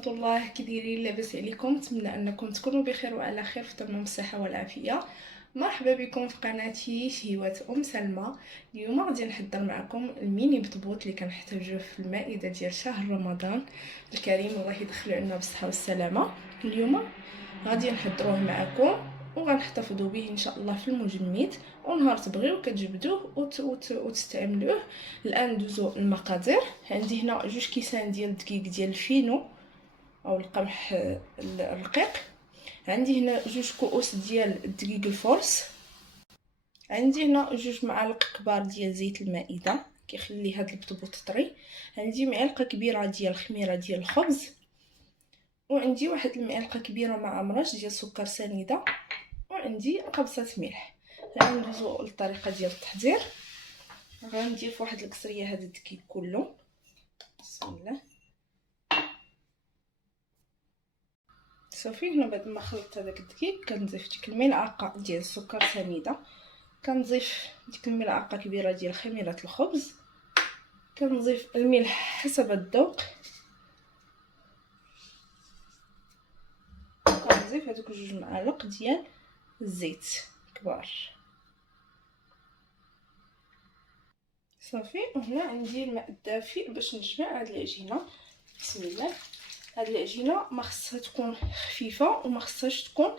ورحمه الله. كي دايرين؟ لاباس عليكم؟ نتمنى انكم تكونوا بخير وعلى خير في تمام الصحه والعافيه. مرحبا بكم في قناتي شهوات سلمى. اليوم غادي نحضر معكم الميني بطبوط اللي كنحتاجوه في المائده ديال شهر رمضان الكريم، الله يدخلوا علينا بالصحه والسلامه. اليوم غادي نحضروه معكم وغنحتفظوا به ان شاء الله في المجمد، ونهار تبغيو كتجبدوه وتستعملوه. الان ندوزو المقادير. عندي هنا 2 كيسان ديال الدقيق ديال الفينو او القمح الرقيق. عندي هنا 2 كؤوس ديال الدقيق الفورس. عندي هنا 2 معالق كبار ديال زيت المائده كيخلي هاد البطبوط طري. عندي معلقه كبيره ديال الخميره ديال الخبز، وعندي واحد المعلقه كبيره مع مرش ديال سكر سنيده، وعندي قبصه ملح. غندوزو للطريقه ديال التحضير. غندير في واحد الكسريه هذا الدقيق كله. بسم الله. صافي، هنا بعد ما خلطت هذاك الدقيق كنضيف ديك الملعقه ديال السكر سنيده، كنضيف ديك الملعقه كبيره ديال خميره الخبز، كنضيف الملح حسب الذوق، كنضيف هذوك 2 معالق ديال الزيت كبار. صافي، وهنا عندي الماء الدافئ باش نجمع هاد العجينه. بسم الله. هاد العجينه ما خصها تكون خفيفه وما خصهاش تكون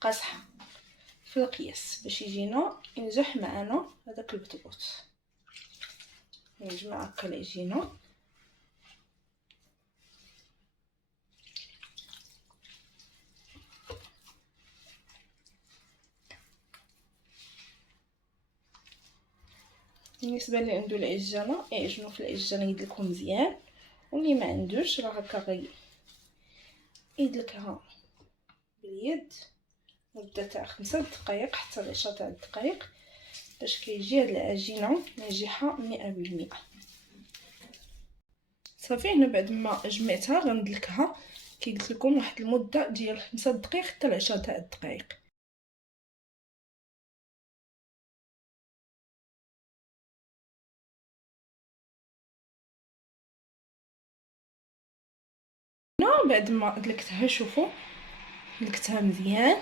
قاصحه في القياس باش يجينا ينجح معنا هذاك البطبوط. نجمع هكا العجينه. بالنسبه اللي عنده العجانه يعجنوا في العجانه يدلكو مزيان، واللي ما عندوش راه هكا يدلكها باليد مده تاع 5 دقائق حتى 10 تاع الدقائق باش كيجي هاد العجينه ناجحه 100%. صافي، هنا بعد ما جمعتها غندلكها كي قلت لكم واحد المده ديال 5 دقائق حتى 10 تاع الدقائق. بعد ما دلكتها، شوفوا دلكتها مزيان.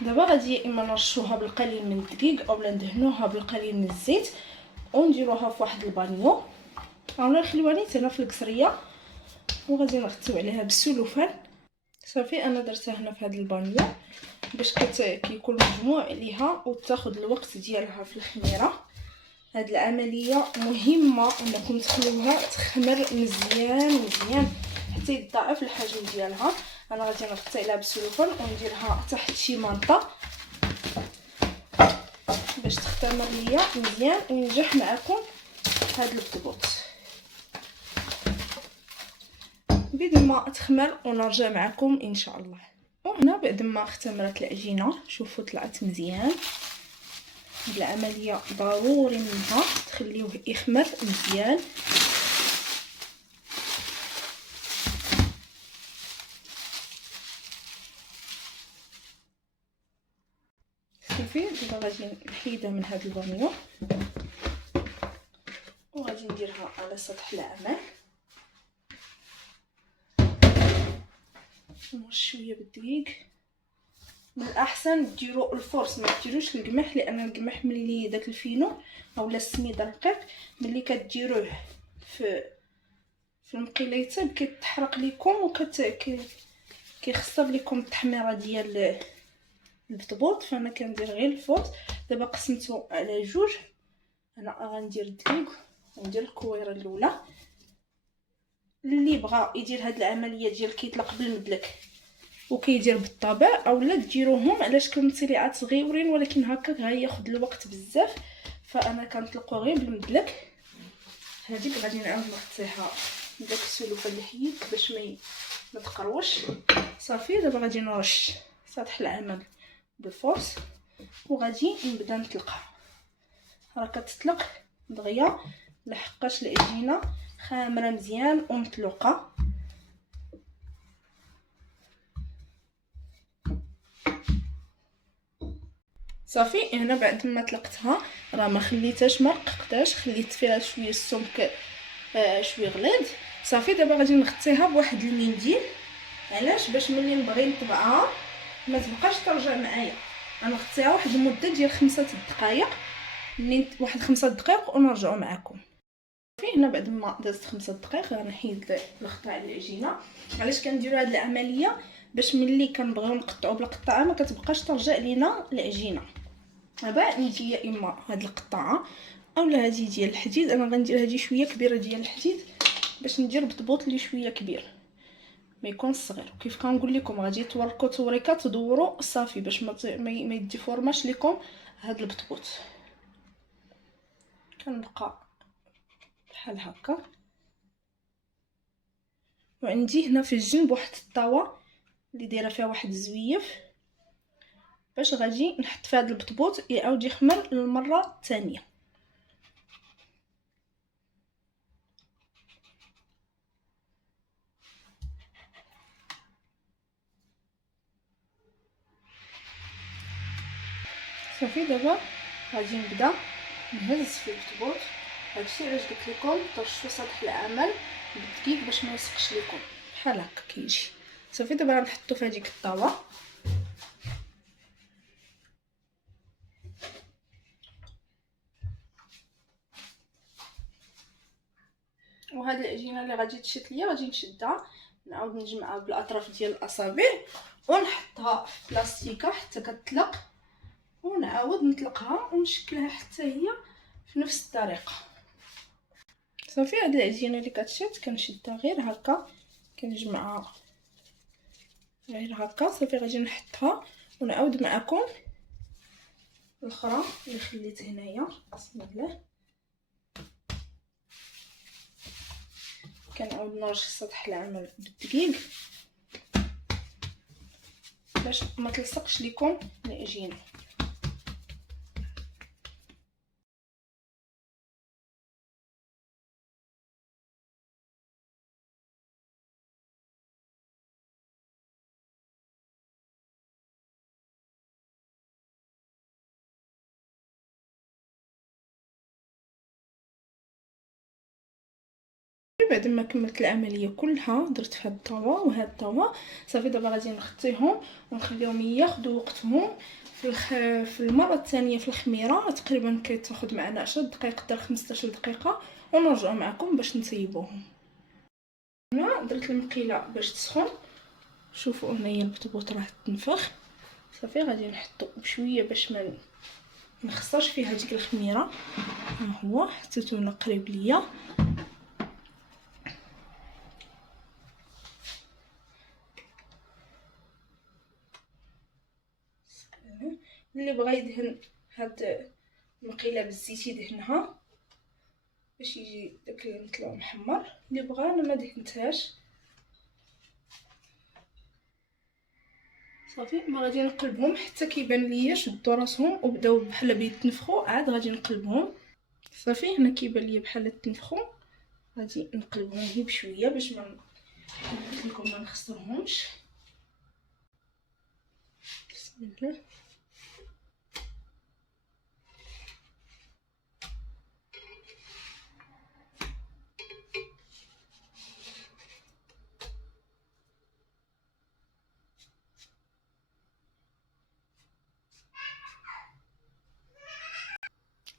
دابا غادي يا اما نرشوها بالقليل من الدقيق اولا ندهنوها بالقليل من الزيت ونديروها في واحد البانيو اولا نخليوها نيت هنا في الكسريه، وغادي نغطيو عليها بالسلوفان. صافي، انا درتها هنا في هذا البانيو باش كيكون مجموع عليها وتاخذ الوقت ديالها في الخميره. هاد العمليه مهمه انكم تخليوها تخمر مزيان مزيان حتى يتضاعف الحجم ديالها. انا غادي نغطي عليها بالسلوفان ونديرها تحت شي منطه باش تختمر ليا مزيان وينجح معكم هذا البطبوط. بعد ما تخمر ونرجع معكم ان شاء الله. وهنا بعد ما اختمرت العجينه شوفوا طلعت مزيان. هاد العمليه ضروري منها تخليوه يخمر مزيان. صافي، دابا غادي نحيدها من هذا البانيو وغادي نديرها على سطح العمل. نرش شويه بالدقيق. من الاحسن ديروا الفورس ما ديروش القمح، لان القمح ملي داك الفينو اولا السميد الرقيق ملي كديروه في المقيله كيتحرق لكم كيخسر لكم التحميره ديال البطبوط. فانا كندير غير الفورس. دابا قسمته على 2. انا غندير الدقيق وندير الكويره الاولى. اللي بغى يدير هاد العمليه ديال كيطلق بالمدلك وكيدير بالطبع اولا ديروهم على شكل مطليعات صغيورين، ولكن هكا غياخذ الوقت بزاف، فانا كنطلقو غير بالمدلك. هذيك غادي نعاود نغطيها بداك السلوفان اللي حيدت باش ما تقروش. صافي، دابا غادي نرش سطح العمل بالفورس وغادي نبدا نطلقها. راه كتطلق دغيا لحقاش العجينه خامره مزيان ومطلوقه. صافي، هنا بعد ما طلقتها راه ما خليتهاش ما رققتهاش، خليت فيها شويه السمك شويه غليظ. صافي دابا غادي نغطيها بواحد المنديل. علاش؟ باش ملي نبغي نطبعها ما تبقاش ترجع معايا. غنغطيها واحد المده ديال 5 دقائق، منين واحد 5 دقائق ونرجعوا معكم. صافي هنا بعد ما دازت 5 دقائق غنحيد القطع العجينه. علاش كنديروا هذه العمليه؟ باش ملي كنبغيو نقطعوا بالقطعه ما كتبقاش ترجع لينا العجينه. دابا نجي يا اما هاد القطعه اولا هذه ديال الحديد. انا غندير هذه شويه كبيره ديال الحديد باش ندير بطبوط اللي شويه كبير ما يكون صغير. وكيف كنقول لكم غادي توركوا توريكه تدوروا صافي باش ما يديفورماش لكم هاد البطبوط. كنبقى بحال هكا. وعندي هنا في الجنب واحد الطاوه اللي دايره فيها واحد الزويف باش غادي نحط فيها هاد البطبوط يعاود يخمر للمره الثانيه. صافي دابا غادي نبدا نهز في البطبوط. هادشي علاش قلت لكم ترشوا سطح العمل بالدقيق باش ما يلصقش لكم بحال هكا كيجي. صافي دابا غنحطو في هذيك الطاوه. وهاد العجينه اللي غادي تشد ليا غادي نشدها نعاود نجمعها بالاطراف ديال الاصابع ونحطها في بلاستيكه حتى كتطلق، ونعاود نطلقها ونشكلها حتى هي في نفس الطريقه. صافي هاد العجينه اللي كتشد كنشدها غير هكا كنجمعها غير هكا. صافي غادي نحطها ونعاود معكم الاخرى اللي خليت هنايا. بسم الله. كنعاود نرش سطح العمل بالدقيق باش ما تلصقش لكم العجينه. بعد ما كملت العمليه كلها درت في هاد الطاوه وهاد الطاوه. صافي دابا غادي نغطيهم ونخليهم ياخذوا وقتهم في المره الثانيه في الخميره. تقريبا كتاخذ معنا 10 دقائق حتى 15 دقيقه ونرجعوا معكم باش نطيبوهم. هنا درت المقيله باش تسخن. شوفوا هنايا البطبوط راه تنفخ. صافي غادي نحطو بشويه باش ما نخسرش فيه هذيك الخميره. ها هو حطيتو قريب ليا. اللي بغى يدهن هاد المقيله بالزيت يدهنها باش يجي داك المطلوع محمر. اللي بغى انا ما دهنتهاش. صافي ما غادي نقلبهم حتى كيبان ليا شدوا راسهم وبداو بحال بيتنفخوا. عاد غادي نقلبهم. صافي هنا كيبان ليا بحال تنفخوا. غادي نقلبهم غير بشويه باش ما قلت لكم ما نخسرهمش. بسم الله.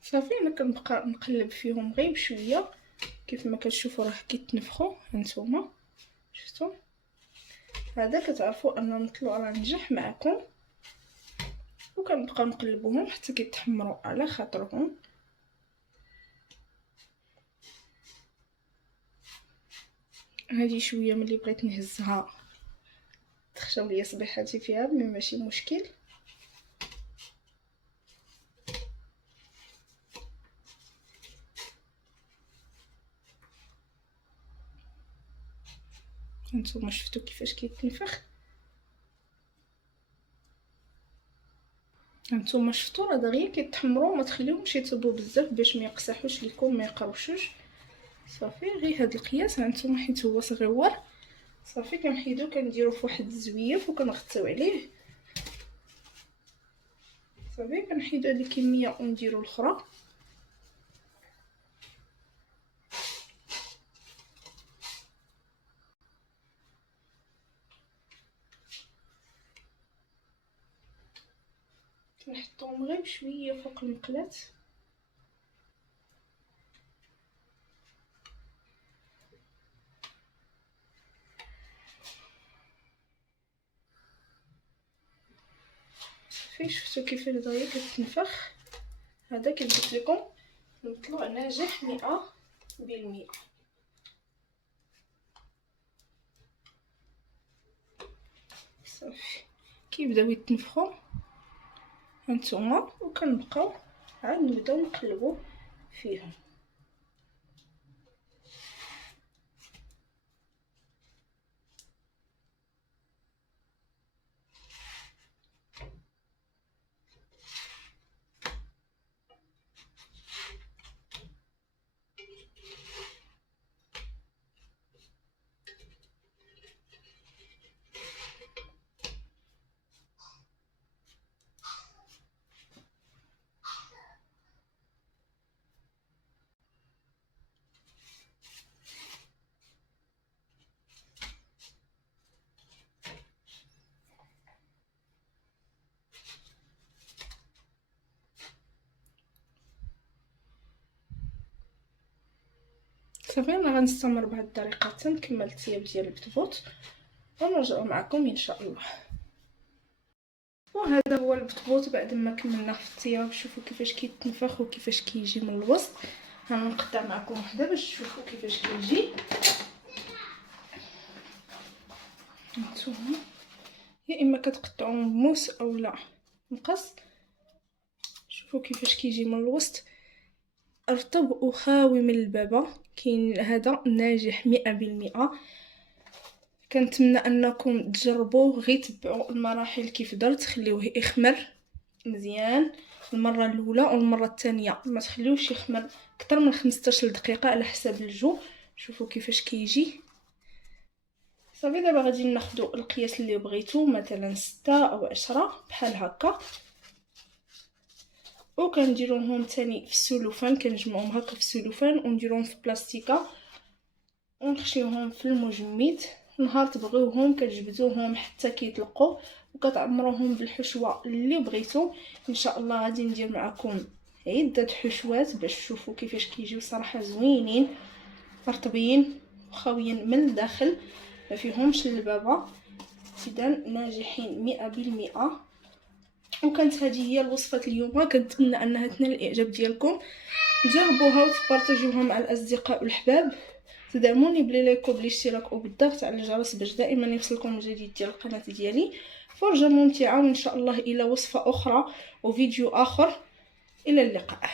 صافي انا كنبقى نقلب فيهم غير بشويه. كيف ما كتشوفوا راه كيتنفخوا هانتوما شفتوا. هذا كتعرفوا ان المطلوع راه نجح معكم. وكنبقى نقلبوهم حتى كيتحمروا على خاطرهم. هذه شويه ملي بغيت نهزها تخشاو ليا صبيحاتي فيها مي ماشي مشكل. هانتوما شفتوا كيفاش كيتنفخ. هانتوما شفتوا راه دغيا كيتحمروا. ما تخليوهمش يطيبوا بزاف باش ما يقصحوش لكم ما يقرشوش. صافي غير هاد القياس هانتوما حيت هو صغيور. صافي كنحيدو كنديرو في واحد الزويف وكنغطيو عليه. صافي كنحيدو هاد الكميه ونديرو الاخرى. كنحطهم غير بشويه فوق المقلاة. صافي شفتوا كيفاش دغيا كتنفخ. هذا كما قلت لكم المطلوع ناجح 100%. صافي كيبداو يتنفخوا هانتوما، وكنبقاو عاد نبداو نقلبوا فيهم. صافي انا غنستمر بهذه الطريقه حتى نكمل الطياب ديال البتبوط ونرجعوا معكم ان شاء الله. وهذا هو البتبوط بعد ما كملنا في الطياب. شوفوا كيفاش كيتنفخ وكيفاش كيجي من الوسط. غنقطع معكم وحده باش تشوفوا كيفاش كيجي. هانتوما يا اما كتقطعوه بموس او لا مقص. شوفوا كيفاش كيجي من الوسط رطب وخاوي من البابه. كاين هذا ناجح 100%. كنتمنى انكم تجربوه، غير تبعوا المراحل كيف درت، خليوه يخمر مزيان المره الاولى والمره الثانيه، ما تخليوش يخمر اكثر من 15 دقيقه على حسب الجو. شوفوا كيفاش كيجي. صافي دابا غادي ناخذوا القياس اللي بغيتو، مثلا 6 او 10 بحال هكا، وكنديروهم تاني في السلوفان. كنجمعوهم هكا في السلوفان ونديروهم في بلاستيكه ونخشيوهم في المجمد. نهار تبغيوهم كتجبدوهم حتى كيطلقوا وكتعمروهم بالحشوه اللي بغيتو. ان شاء الله غادي ندير معكم عده حشوات باش تشوفوا كيفاش كيجيو. صراحه زوينين رطبين وخاويين من الداخل، ما فيهمش اللبابه. اذا ناجحين 100%. وكانت هذه هي الوصفه اليوم. كنتمنى انها تنال الاعجاب ديالكم. جربوها وتبارطاجيوها مع الاصدقاء والاحباب. تدعموني بلي لايك وبالاشتراك وبالضغط على الجرس باش دائما يوصلكم الجديد ديال القناه ديالي. فرجه ممتعه، وان شاء الله الى وصفه اخرى وفيديو اخر. الى اللقاء.